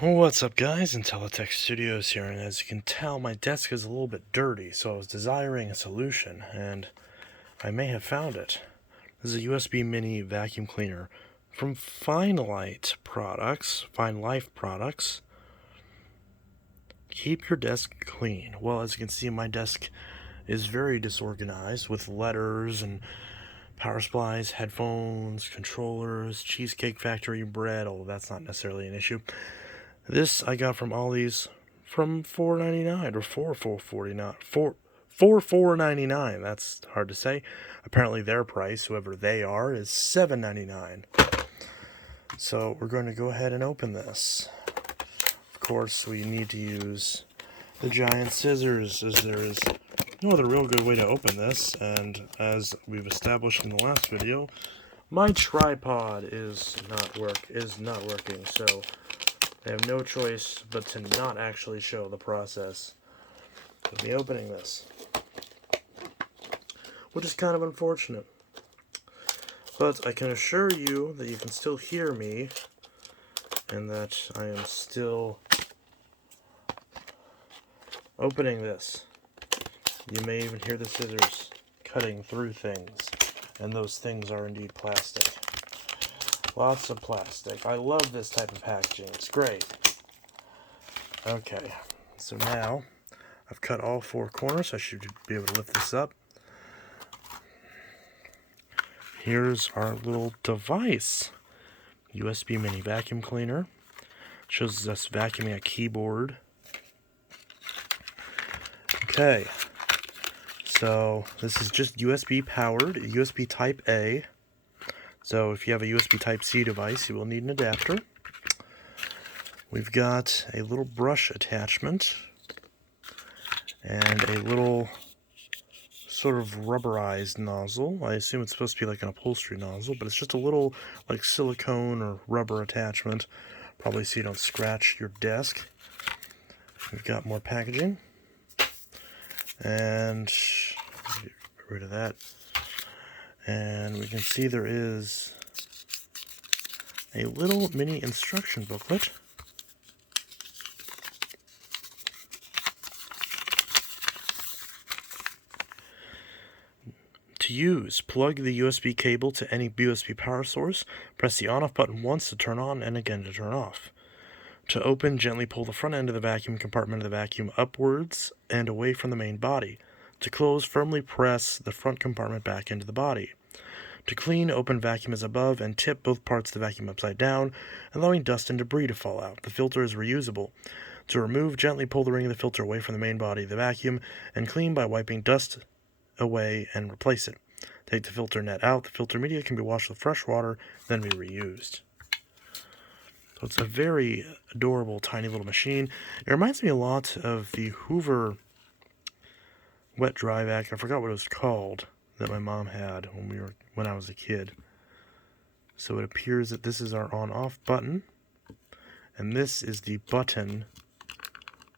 What's up, guys? Intellitech Studios here, and as you can tell, my desk is a little bit dirty, so I was desiring a solution, and I may have found it. This is a USB mini vacuum cleaner from Fine Life Products. Keep your desk clean. Well, as you can see, my desk is very disorganized with letters and power supplies, headphones, controllers, Cheesecake Factory bread, although that's not necessarily an issue. This I got from Ollie's from $4.99 or $4.99. That's hard to say. Apparently their price, whoever they are, is $7.99. So we're going to go ahead and open this. Of course, we need to use the giant scissors, as there is no other real good way to open this. And as we've established in the last video, my tripod is not working. So I have no choice but to not actually show the process of me opening this, which is kind of unfortunate. But I can assure you that you can still hear me and that I am still opening this. You may even hear the scissors cutting through things, and those things are indeed plastic. Lots of plastic. I love this type of packaging. It's great. Okay, so now I've cut all four corners. I should be able to lift this up. Here's our little device. USB mini vacuum cleaner. Shows us vacuuming a keyboard. Okay, so this is just USB powered, USB Type A. So if you have a USB Type C device, you will need an adapter. We've got a little brush attachment and a little sort of rubberized nozzle. I assume it's supposed to be like an upholstery nozzle, but it's just a little like silicone or rubber attachment, probably so you don't scratch your desk. We've got more packaging, and get rid of that. And we can see there is a little mini instruction booklet. To use, plug the USB cable to any USB power source. Press the on-off button once to turn on and again to turn off. To open, gently pull the front end of the vacuum compartment of the vacuum upwards and away from the main body. To close, firmly press the front compartment back into the body. To clean, open vacuum as above and tip both parts of the vacuum upside down, allowing dust and debris to fall out. The filter is reusable. To remove, gently pull the ring of the filter away from the main body of the vacuum and clean by wiping dust away and replace it. Take the filter net out. The filter media can be washed with fresh water, then be reused. So it's a very adorable, tiny little machine. It reminds me a lot of the Hoover wet dry vac. I forgot what it was called that my mom had when I was a kid. So it appears that this is our on-off button, and this is the button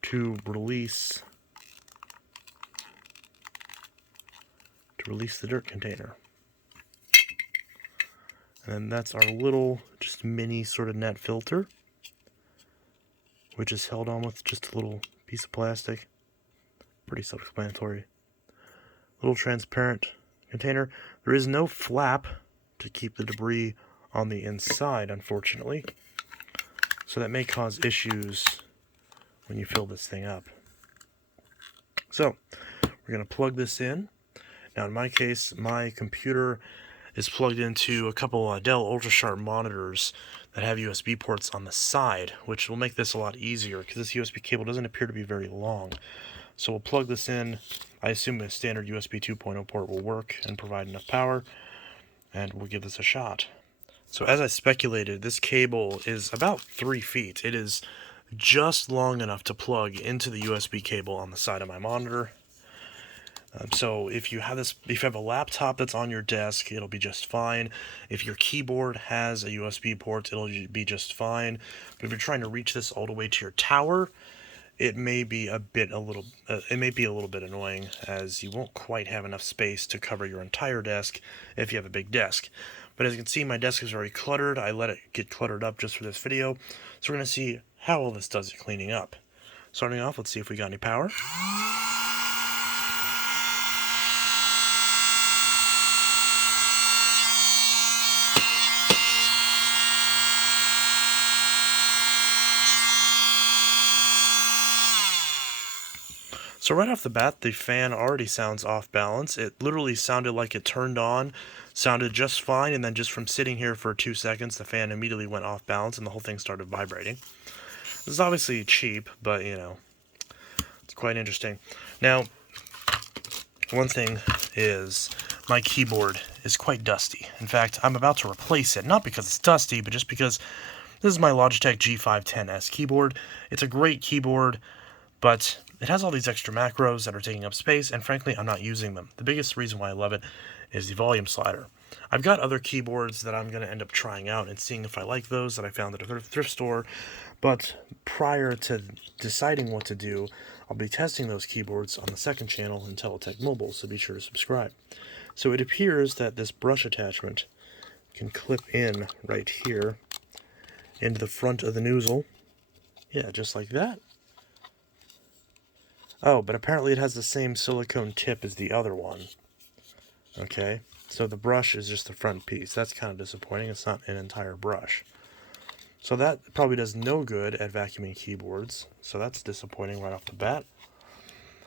to release the dirt container. And then that's our little, just mini sort of net filter, which is held on with just a little piece of plastic. Pretty self-explanatory. Little transparent container. There is no flap to keep the debris on the inside, unfortunately. So that may cause issues when you fill this thing up. So, we're going to plug this in. Now, in my case, my computer is plugged into a couple Dell UltraSharp monitors that have USB ports on the side, which will make this a lot easier because this USB cable doesn't appear to be very long. So we'll plug this in. I assume a standard USB 2.0 port will work and provide enough power, and we'll give this a shot. So as I speculated, this cable is about 3 feet. It is just long enough to plug into the USB cable on the side of my monitor. So if you have a laptop that's on your desk, it'll be just fine. If your keyboard has a USB port, it'll be just fine. But if you're trying to reach this all the way to your tower, it may be a little bit annoying, as you won't quite have enough space to cover your entire desk if you have a big desk. But as you can see, my desk is very cluttered. I let it get cluttered up just for this video. So we're going to see how well this does at cleaning up. Starting off, let's see if we got any power. So right off the bat, the fan already sounds off balance. It literally sounded like it turned on, sounded just fine, and then just from sitting here for 2 seconds, the fan immediately went off balance and the whole thing started vibrating. This is obviously cheap, but you know, it's quite interesting. Now, one thing is my keyboard is quite dusty. In fact, I'm about to replace it, not because it's dusty, but just because this is my Logitech G510S keyboard. It's a great keyboard, but it has all these extra macros that are taking up space, and frankly, I'm not using them. The biggest reason why I love it is the volume slider. I've got other keyboards that I'm going to end up trying out and seeing if I like those that I found at a thrift store, but prior to deciding what to do, I'll be testing those keyboards on the second channel, Intellitech Mobile, so be sure to subscribe. So it appears that this brush attachment can clip in right here into the front of the nozzle. Yeah, just like that. Oh, but apparently it has the same silicone tip as the other one. Okay, so the brush is just the front piece. That's kind of disappointing. It's not an entire brush. So that probably does no good at vacuuming keyboards. So that's disappointing right off the bat.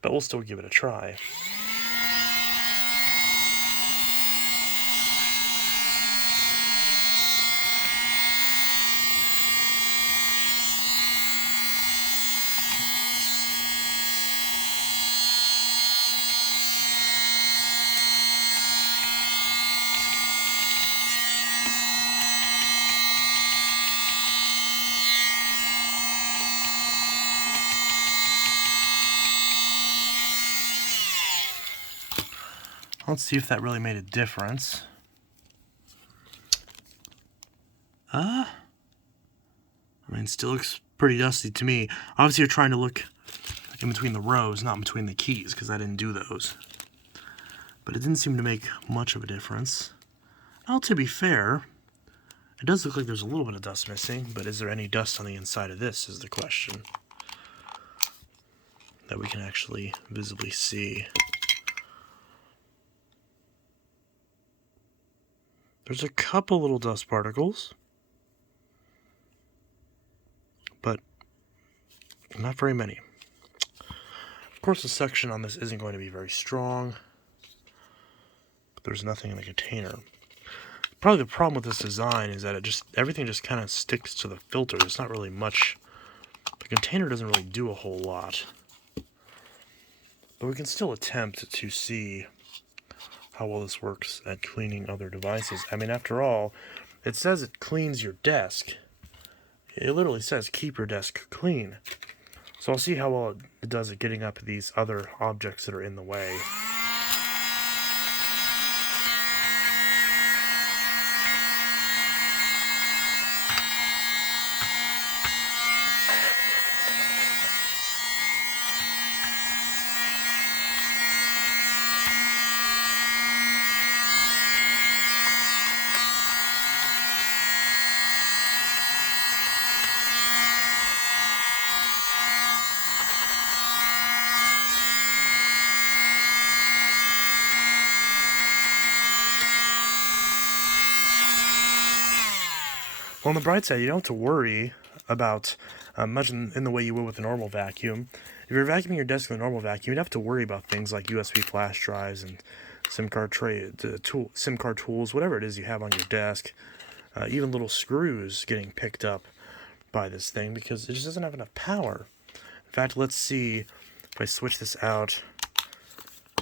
But we'll still give it a try. Let's see if that really made a difference. I mean, it still looks pretty dusty to me. Obviously, you're trying to look in between the rows, not between the keys, because I didn't do those. But it didn't seem to make much of a difference. Now, to be fair, it does look like there's a little bit of dust missing, but is there any dust on the inside of this is the question that we can actually visibly see. There's a couple little dust particles, but not very many. Of course, the suction on this isn't going to be very strong, but there's nothing in the container. Probably the problem with this design is that everything just kind of sticks to the filter. There's not really much. The container doesn't really do a whole lot. But we can still attempt to see how well this works at cleaning other devices. I mean, after all, it says it cleans your desk. It literally says keep your desk clean. So I'll see how well it does at getting up these other objects that are in the way. Well, on the bright side, you don't have to worry about much in the way you would with a normal vacuum. If you're vacuuming your desk with a normal vacuum, you'd have to worry about things like USB flash drives and SIM card tools, whatever it is you have on your desk. Even little screws getting picked up by this thing because it just doesn't have enough power. In fact, let's see if I switch this out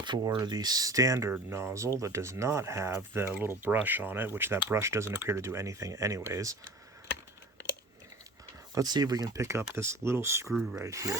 for the standard nozzle that does not have the little brush on it, which that brush doesn't appear to do anything anyways. Let's see if we can pick up this little screw right here.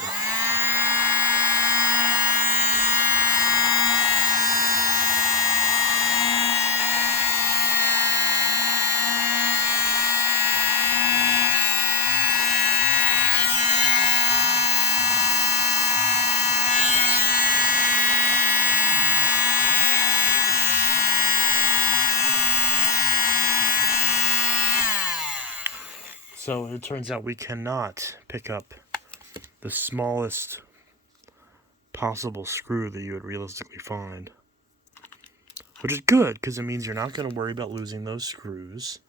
So it turns out we cannot pick up the smallest possible screw that you would realistically find. Which is good, because it means you're not going to worry about losing those screws.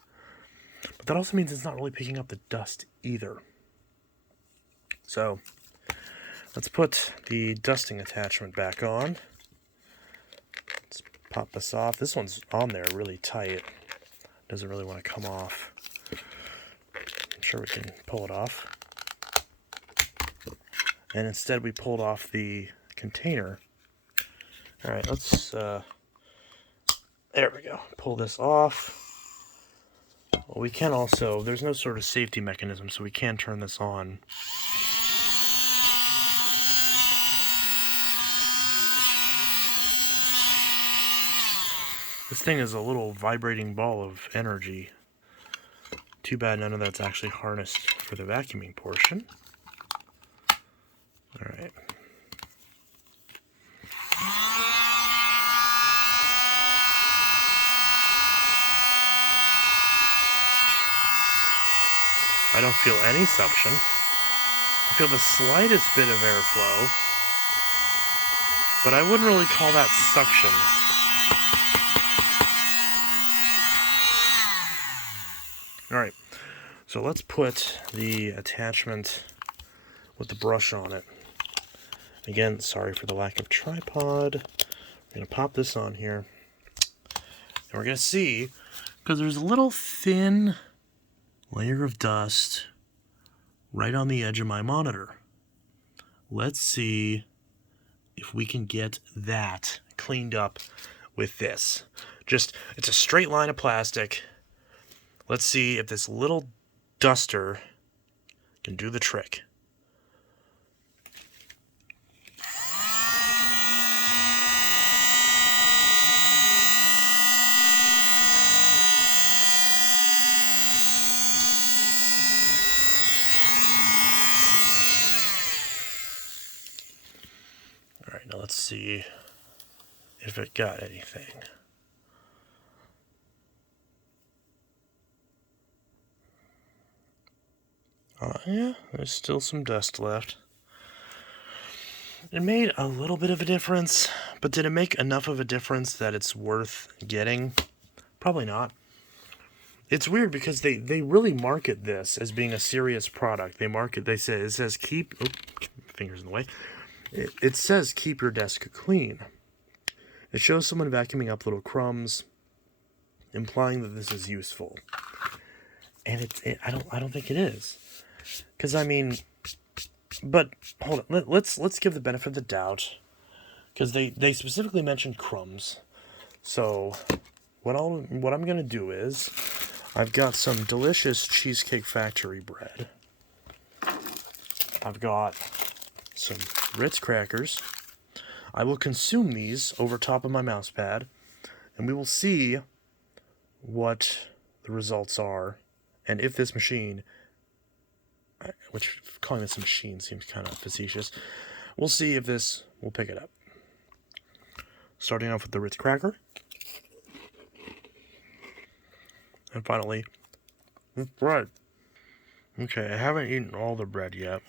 But that also means it's not really picking up the dust either. So, let's put the dusting attachment back on. Let's pop this off. This one's on there really tight. Doesn't really want to come off. I'm sure we can pull it off. And instead we pulled off the container. Alright, let's, there we go. Pull this off. Well, we can also, there's no sort of safety mechanism, so we can turn this on. This thing is a little vibrating ball of energy. Too bad none of that's actually harnessed for the vacuuming portion. Alright. I don't feel any suction. I feel the slightest bit of airflow, but I wouldn't really call that suction. Alright, so let's put the attachment with the brush on it. Again, sorry for the lack of tripod. I'm going to pop this on here. And we're going to see, because there's a little thin layer of dust right on the edge of my monitor. Let's see if we can get that cleaned up with this. Just, it's a straight line of plastic. Let's see if this little duster can do the trick. Alright, now let's see if it got anything. Yeah, there's still some dust left. It made a little bit of a difference, but did it make enough of a difference that it's worth getting? Probably not. It's weird because they really market this as being a serious product. It says keep, fingers in the way. It says keep your desk clean. It shows someone vacuuming up little crumbs, implying that this is useful. And I don't think it is. Because I mean, but hold on, let's give the benefit of the doubt, because they specifically mentioned crumbs. So what I'm gonna do is, I've got some delicious Cheesecake Factory bread. I've got some Ritz crackers. I will consume these over top of my mouse pad, and we will see what the results are, and if this machine, which calling this a machine seems kind of facetious, we'll see if this will pick it up. Starting off with the Ritz cracker. And finally, with bread. Okay, I haven't eaten all the bread yet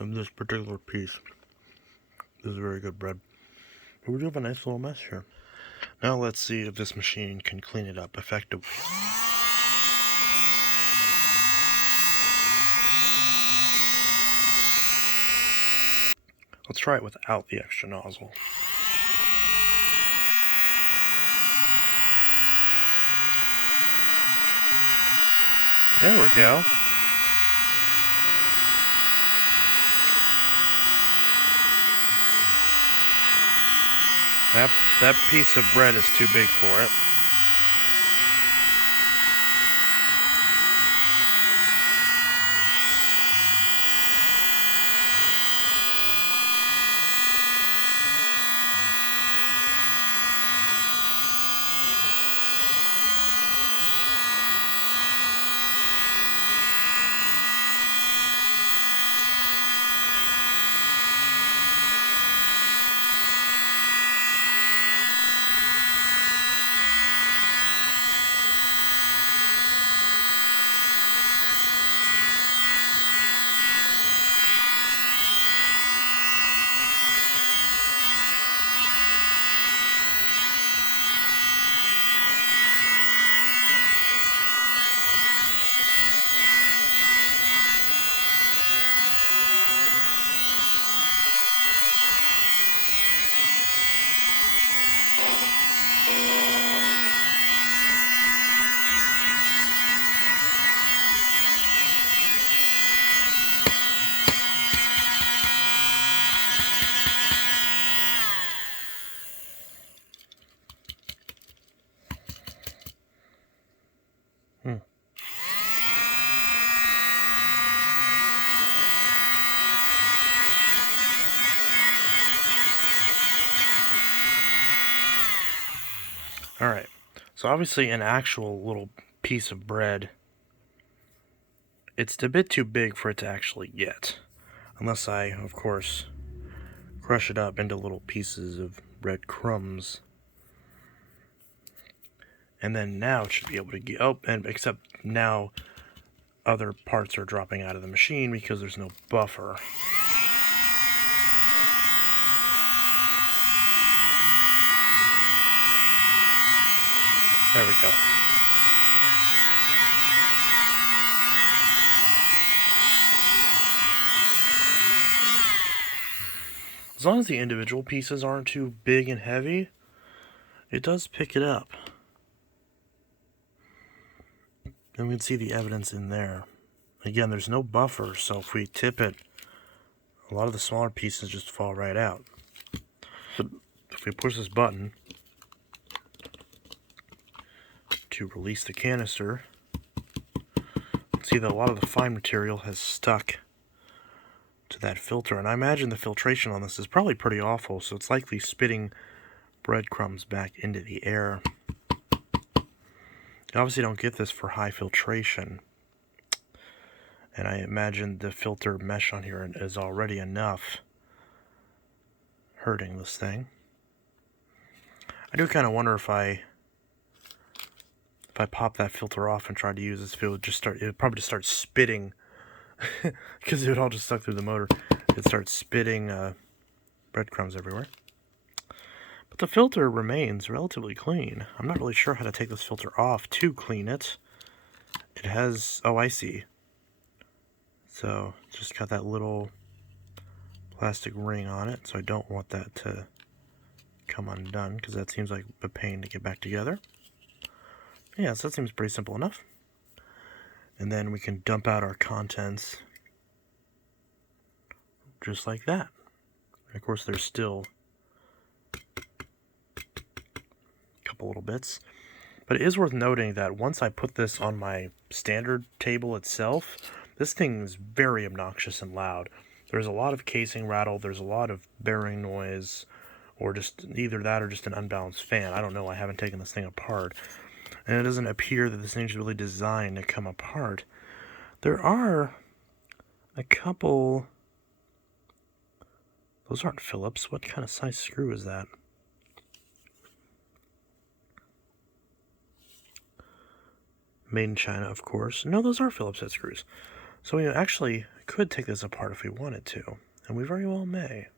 of this particular piece. This is very good bread. But we do have a nice little mess here. Now let's see if this machine can clean it up effectively. Let's try it without the extra nozzle. There we go. That piece of bread is too big for it. So obviously an actual little piece of bread, it's a bit too big for it to actually get. Unless I, of course, crush it up into little pieces of bread crumbs. And then now it should be able to get, oh, and except now other parts are dropping out of the machine because there's no buffer. There we go. As long as the individual pieces aren't too big and heavy, it does pick it up. And we can see the evidence in there. Again, there's no buffer, so if we tip it, a lot of the smaller pieces just fall right out. So if we push this button to release the canister, see that a lot of the fine material has stuck to that filter, and I imagine the filtration on this is probably pretty awful, so it's likely spitting breadcrumbs back into the air. You obviously don't get this for high filtration, and I imagine the filter mesh on here is already enough hurting this thing. I do kind of wonder if I pop that filter off and try to use this, it would probably just start spitting because it would all just suck through the motor. It starts spitting breadcrumbs everywhere. But the filter remains relatively clean. I'm not really sure how to take this filter off to clean it. It has, oh, I see. So it's just got that little plastic ring on it, so I don't want that to come undone because that seems like a pain to get back together. Yeah, so that seems pretty simple enough. And then we can dump out our contents just like that. And of course, there's still a couple little bits. But it is worth noting that once I put this on my standard table itself, this thing is very obnoxious and loud. There's a lot of casing rattle, there's a lot of bearing noise, or just either that or just an unbalanced fan. I don't know, I haven't taken this thing apart. And it doesn't appear that this thing's really designed to come apart. There are a couple... Those aren't Phillips. What kind of size screw is that? Made in China, of course. No, those are Phillips head screws. So we actually could take this apart if we wanted to. And we very well may.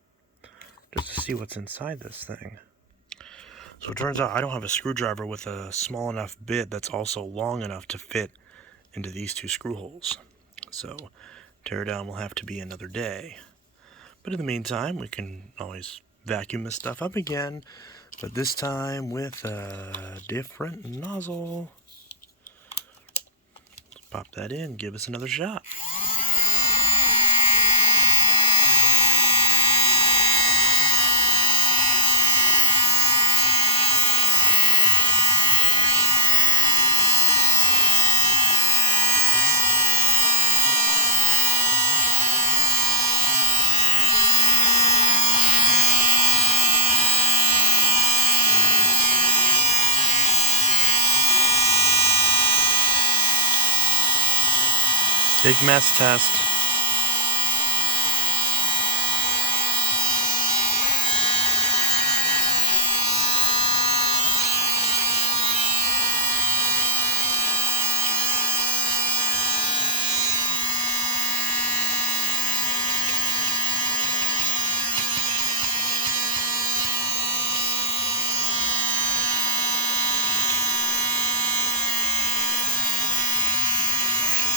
Just to see what's inside this thing. So it turns out I don't have a screwdriver with a small enough bit that's also long enough to fit into these two screw holes. So teardown will have to be another day. But in the meantime, we can always vacuum this stuff up again, but this time with a different nozzle. Let's pop that in, give us another shot. Big mess test.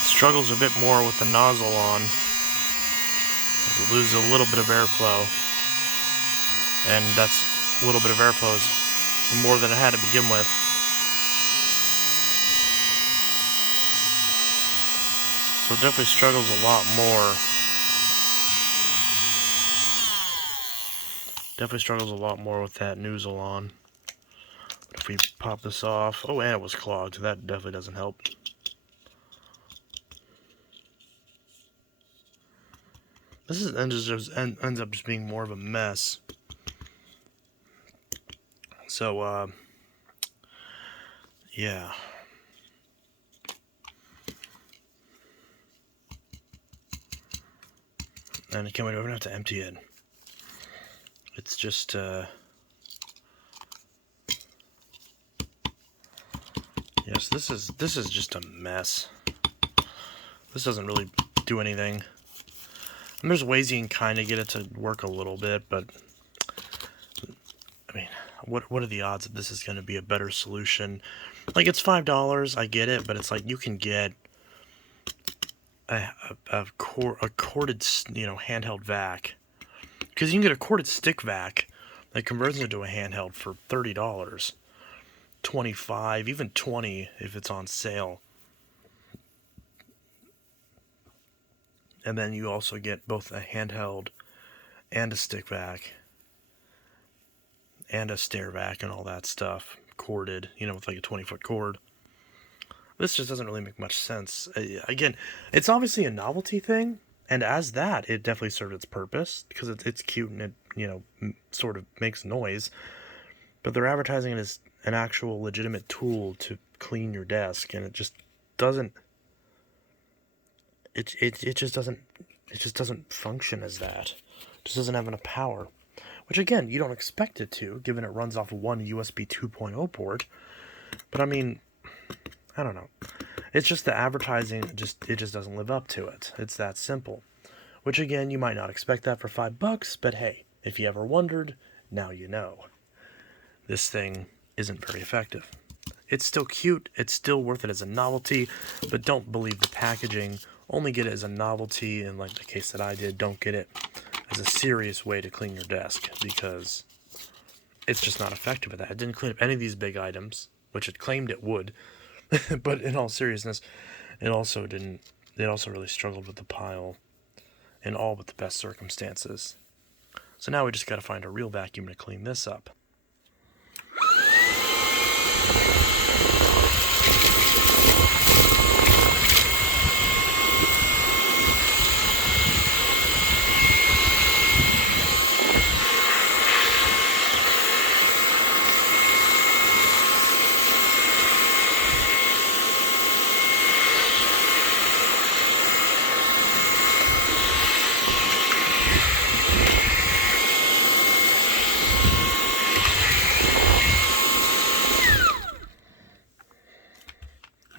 Struggles a bit more with the nozzle on. It loses a little bit of airflow, and that's a little bit of airflow is more than it had to begin with. So it definitely struggles a lot more. Definitely struggles a lot more with that nozzle on. But if we pop this off, oh, and it was clogged, so that definitely doesn't help. This ends up just being more of a mess. So, yeah. And I can't wait, we don't have to empty it. It's just, yes, this is just a mess. This doesn't really do anything. And there's ways you can kind of get it to work a little bit, but I mean, what are the odds that this is going to be a better solution? Like, it's $5, I get it, but it's like you can get a corded, handheld vac. Because you can get a corded stick vac that converts into a handheld for $30, $25, even $20 if it's on sale. And then you also get both a handheld and a stick vac and a stair vac and all that stuff, corded, with like a 20-foot cord. This just doesn't really make much sense. Again, it's obviously a novelty thing, and as that, it definitely served its purpose because it's cute and it, sort of makes noise. But they're advertising it as an actual legitimate tool to clean your desk, and it just doesn't. It just doesn't function as that. It just doesn't have enough power. Which again, you don't expect it to, given it runs off one USB 2.0 port. But I mean, I don't know. It's just the advertising, it just doesn't live up to it. It's that simple. Which again, you might not expect that for $5, but hey, if you ever wondered, now you know. This thing isn't very effective. It's still cute, it's still worth it as a novelty, but don't believe the packaging. Only get it as a novelty, and like the case that I did, don't get it as a serious way to clean your desk, because it's just not effective at that. It didn't clean up any of these big items, which it claimed it would, but in all seriousness, it also didn't. It also really struggled with the pile in all but the best circumstances. So now we just got to find a real vacuum to clean this up.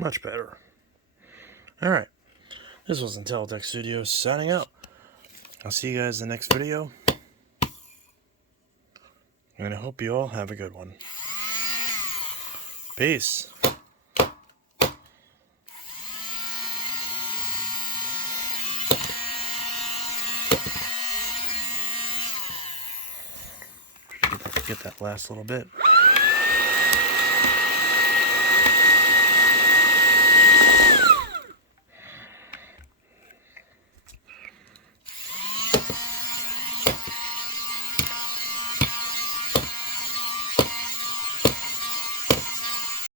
Much better. Alright. This was Intellitech Studios signing out. I'll see you guys in the next video. And I hope you all have a good one. Peace. Get that last little bit.